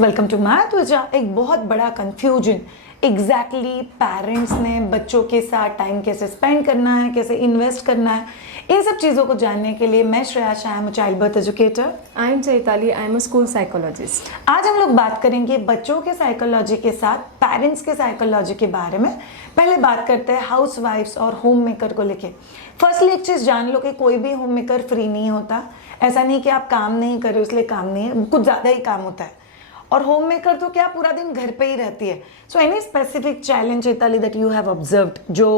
Welcome to math विजा। एक बहुत बड़ा कंफ्यूजन एग्जैक्टली पेरेंट्स ने बच्चों के साथ टाइम कैसे स्पेंड करना है, कैसे इन्वेस्ट करना है, इन सब चीज़ों को जानने के लिए मैं Shreya Shah, I am child birth educator. I am Chaitali, I am a school psychologist. आज हम लोग बात करेंगे बच्चों के साइकोलॉजी के साथ पेरेंट्स के साइकोलॉजी के बारे में। पहले बात करते हैं हाउस वाइफ्स और होम मेकर को लेके। फर्स्टली एक चीज़ जान लो कि कोई भी होम मेकर फ्री नहीं होता। ऐसा नहीं कि आप काम नहीं कर रहे हो इसलिए काम नहीं है, कुछ ज़्यादा ही काम होता है। और होम मेकर तो क्या पूरा दिन घर पे ही रहती है। So any specific challenge Chaitali that you have observed जो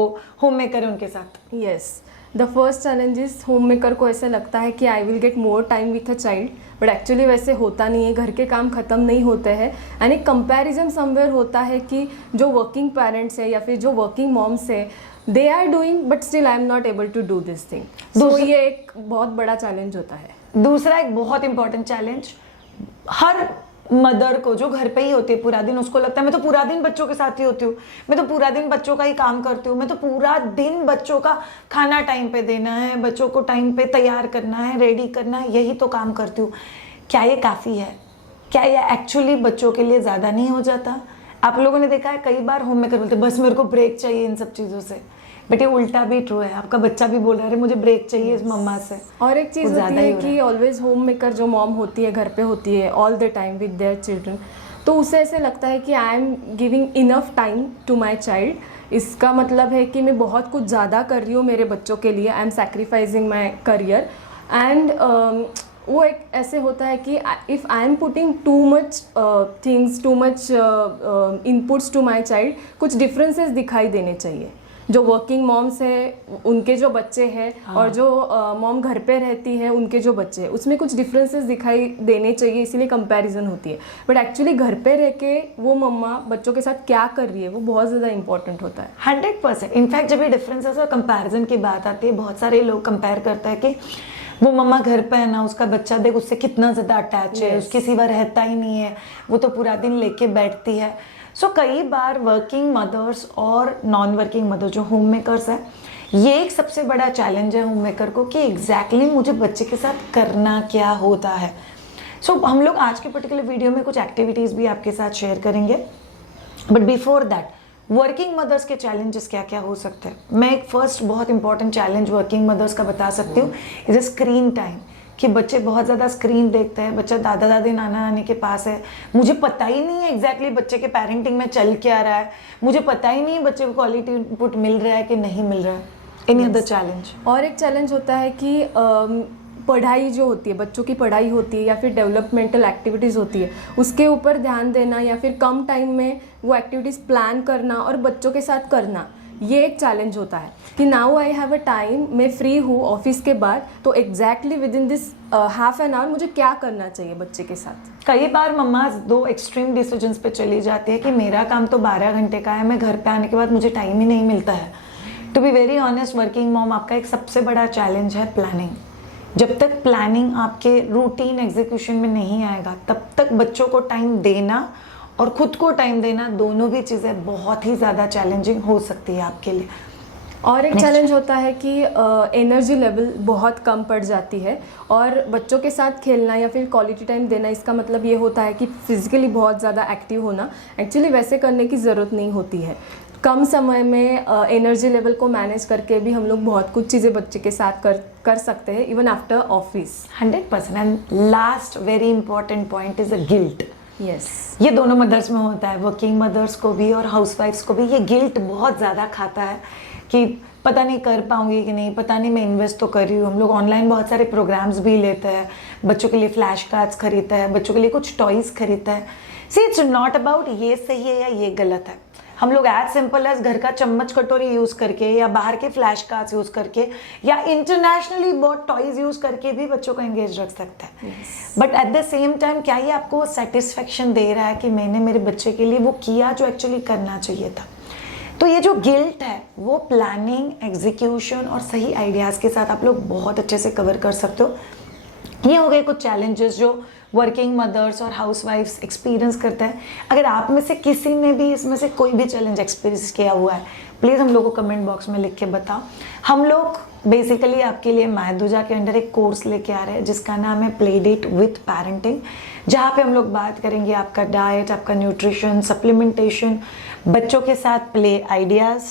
होम मेकर है उनके साथ? Yes, the first challenge is home maker को ऐसा लगता है कि I will get more time with a child, but actually वैसे होता नहीं है। घर के काम खत्म नहीं होते हैं एंड एक कंपैरिजन समवेयर होता है कि जो वर्किंग पेरेंट्स है या फिर जो वर्किंग मॉम्स है they are doing but still I am not able to do this thing. So ये एक बहुत बड़ा चैलेंज होता है। दूसरा एक बहुत इंपॉर्टेंट चैलेंज, हर मदर को जो घर पे ही होती है पूरा दिन, उसको लगता है मैं तो पूरा दिन बच्चों के साथ ही होती हूँ, मैं तो पूरा दिन बच्चों का ही काम करती हूँ, मैं तो पूरा दिन बच्चों का खाना टाइम पे देना है, बच्चों को टाइम पे तैयार करना है, रेडी करना है, यही तो काम करती हूँ। क्या ये काफ़ी है? क्या ये एक्चुअली बच्चों के लिए ज़्यादा नहीं हो जाता? आप लोगों ने देखा है कई बार होम मेकर बोलते बस मेरे को ब्रेक चाहिए इन सब चीज़ों से, बट ये उल्टा भी ट्रू है। आपका बच्चा भी बोल रहा है मुझे ब्रेक चाहिए इस मम्मा से। और एक चीज़ होती है कि ऑलवेज होम मेकर जो मॉम होती है घर पे होती है all the time with their children, तो उसे ऐसे लगता है कि I am giving enough time to my child. इसका मतलब है कि मैं बहुत कुछ ज़्यादा कर रही हूँ मेरे बच्चों के लिए, I am sacrificing my career. And वो एक ऐसे होता है कि if I am putting too much things, too much inputs to my child, कुछ डिफरेंसेस दिखाई देने चाहिए। जो वर्किंग मॉम्स है उनके जो बच्चे हैं और जो मॉम घर पे रहती है उनके जो बच्चे हैं, उसमें कुछ डिफरेंसेस दिखाई देने चाहिए, इसीलिए कंपैरिजन होती है। बट एक्चुअली घर पे रह के वो मम्मा बच्चों के साथ क्या कर रही है वो बहुत ज़्यादा इंपॉर्टेंट होता है। 100%। इनफैक्ट जब ये डिफरेंसेस और कंपैरिजन की बात आती है, बहुत सारे लोग कंपेयर करते हैं कि वो मम्मा घर पे है ना, उसका बच्चा देख उससे कितना ज़्यादा अटैच है, उसके सिवा रहता ही नहीं है, वो तो पूरा दिन लेके बैठती है। सो कई बार वर्किंग मदर्स और नॉन वर्किंग मदर जो होम मेकर्स है, ये एक सबसे बड़ा चैलेंज है होम मेकर को कि एग्जैक्टली मुझे बच्चे के साथ करना क्या होता है। सो हम लोग आज के पर्टिकुलर वीडियो में कुछ एक्टिविटीज़ भी आपके साथ शेयर करेंगे, but before that working mothers के चैलेंजेस क्या क्या हो सकते हैं। मैं एक फर्स्ट बहुत इंपॉर्टेंट चैलेंज वर्किंग मदर्स का बता सकती हूँ, इज स्क्रीन टाइम। कि बच्चे बहुत ज़्यादा स्क्रीन देखते हैं, बच्चा दादा दादी नाना नानी के पास है, मुझे पता ही नहीं है एग्जैक्टली बच्चे के पेरेंटिंग में चल क्या रहा है, मुझे पता ही नहीं है बच्चे को क्वालिटी इनपुट मिल रहा है कि नहीं मिल रहा है। Any other challenge? और एक चैलेंज होता है कि पढ़ाई जो होती है, बच्चों की पढ़ाई होती है या फिर डेवलपमेंटल एक्टिविटीज़ होती है, उसके ऊपर ध्यान देना या फिर कम टाइम में वो एक्टिविटीज़ प्लान करना और बच्चों के साथ करना, ये एक चैलेंज होता है कि now I have a time, मैं फ्री हूँ ऑफिस के बाद, तो exactly with in this half an hour मुझे क्या करना चाहिए बच्चे के साथ। कई बार मम्मा दो एक्सट्रीम डिसीजंस पे चली जाती है कि मेरा काम तो 12 घंटे का है, मैं घर पे आने के बाद मुझे टाइम ही नहीं मिलता है। To be very honest working mom, आपका एक सबसे बड़ा चैलेंज है प्लानिंग। जब तक प्लानिंग आपके रूटीन एग्जीक्यूशन में नहीं आएगा तब तक बच्चों को टाइम देना और खुद को टाइम देना, दोनों भी चीज़ें बहुत ही ज़्यादा चैलेंजिंग हो सकती है आपके लिए। और एक चैलेंज होता है कि एनर्जी लेवल बहुत कम पड़ जाती है और बच्चों के साथ खेलना या फिर क्वालिटी टाइम देना, इसका मतलब ये होता है कि फिजिकली बहुत ज़्यादा एक्टिव होना। एक्चुअली वैसे करने की ज़रूरत नहीं होती है। कम समय में एनर्जी लेवल को मैनेज करके भी हम लोग बहुत कुछ चीज़ें बच्चे के साथ कर सकते हैं even after office. 100%। And last very important point is a guilt. Yes, ये दोनों मदर्स में होता है, वर्किंग मदर्स को भी और हाउसवाइफ्स को भी। ये गिल्ट बहुत ज़्यादा खाता है कि पता नहीं कर पाऊंगी कि नहीं, पता नहीं मैं इन्वेस्ट तो कर रही हूँ। हम लोग ऑनलाइन बहुत सारे प्रोग्राम्स भी लेते हैं, बच्चों के लिए फ्लैश कार्ड्स खरीदते हैं, बच्चों के लिए कुछ टॉयज़ खरीदते हैं। सी इट्स नॉट अबाउट ये सही है या ये गलत है। हम लोग एज सिंपल एज घर का चम्मच कटोरी यूज़ करके या बाहर के फ्लैश कार्ड्स यूज़ करके या इंटरनेशनली बहुत टॉयज़ यूज़ करके भी बच्चों को एंगेज रख सकते हैं। But at the same time क्या ये आपको सेटिस्फेक्शन दे रहा है कि मैंने मेरे बच्चे के लिए वो किया जो एक्चुअली करना चाहिए था? तो ये जो गिल्ट है वो प्लानिंग, एग्जीक्यूशन और सही आइडियाज़ के साथ आप लोग बहुत अच्छे से कवर कर सकते हो। ये हो गए कुछ चैलेंजेस जो वर्किंग मदर्स और हाउसवाइफ्स एक्सपीरियंस करते हैं। अगर आप में से किसी ने भी इसमें से कोई भी चैलेंज एक्सपीरियंस किया हुआ है, प्लीज़ हम लोग को कमेंट बॉक्स में लिख के बताओ। हम लोग बेसिकली आपके लिए मायदुजा के अंडर एक कोर्स लेके आ रहे हैं जिसका नाम है प्ले डेट विथ पेरेंटिंग, जहाँ पे हम लोग बात करेंगे आपका डाइट, आपका न्यूट्रिशन, सप्लीमेंटेशन, बच्चों के साथ play ideas.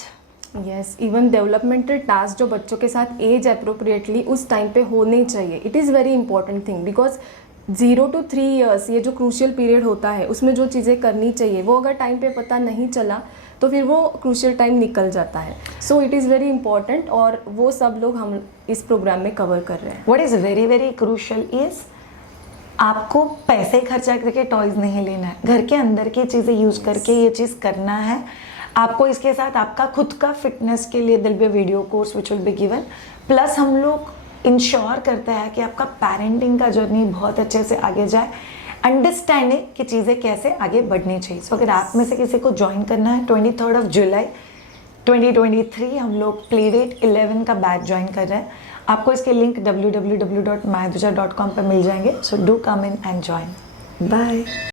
Yes, even developmental task जो बच्चों के साथ एज अप्रोप्रिएटली उस टाइम पे होने चाहिए। It is very important thing because 0 to 3 years ये जो क्रूशियल पीरियड होता है उसमें जो चीज़ें करनी चाहिए वो अगर टाइम पे पता नहीं चला तो फिर वो क्रूशियल टाइम निकल जाता है। So it is very important और वो सब लोग हम इस प्रोग्राम में कवर कर रहे हैं। What is very very crucial is आपको पैसे खर्चा करके टॉयज़ नहीं लेना है, घर के अंदर की चीज़ें यूज़ करके ये चीज़ करना है आपको। इसके साथ आपका खुद का फिटनेस के लिए दिल बे video course which will be given, plus हम लोग इंश्योर करता है कि आपका पेरेंटिंग का जर्नी बहुत अच्छे से आगे जाए, अंडरस्टैंडिंग कि चीज़ें कैसे आगे बढ़नी चाहिए। सो अगर आप में से किसी को ज्वाइन करना है 23 जुलाई 2023 हम लोग प्लेडेट 11 का बैच ज्वाइन कर रहे हैं। आपको इसके लिंक www.mayaduja.com पर मिल जाएंगे। So do come in and join. Bye.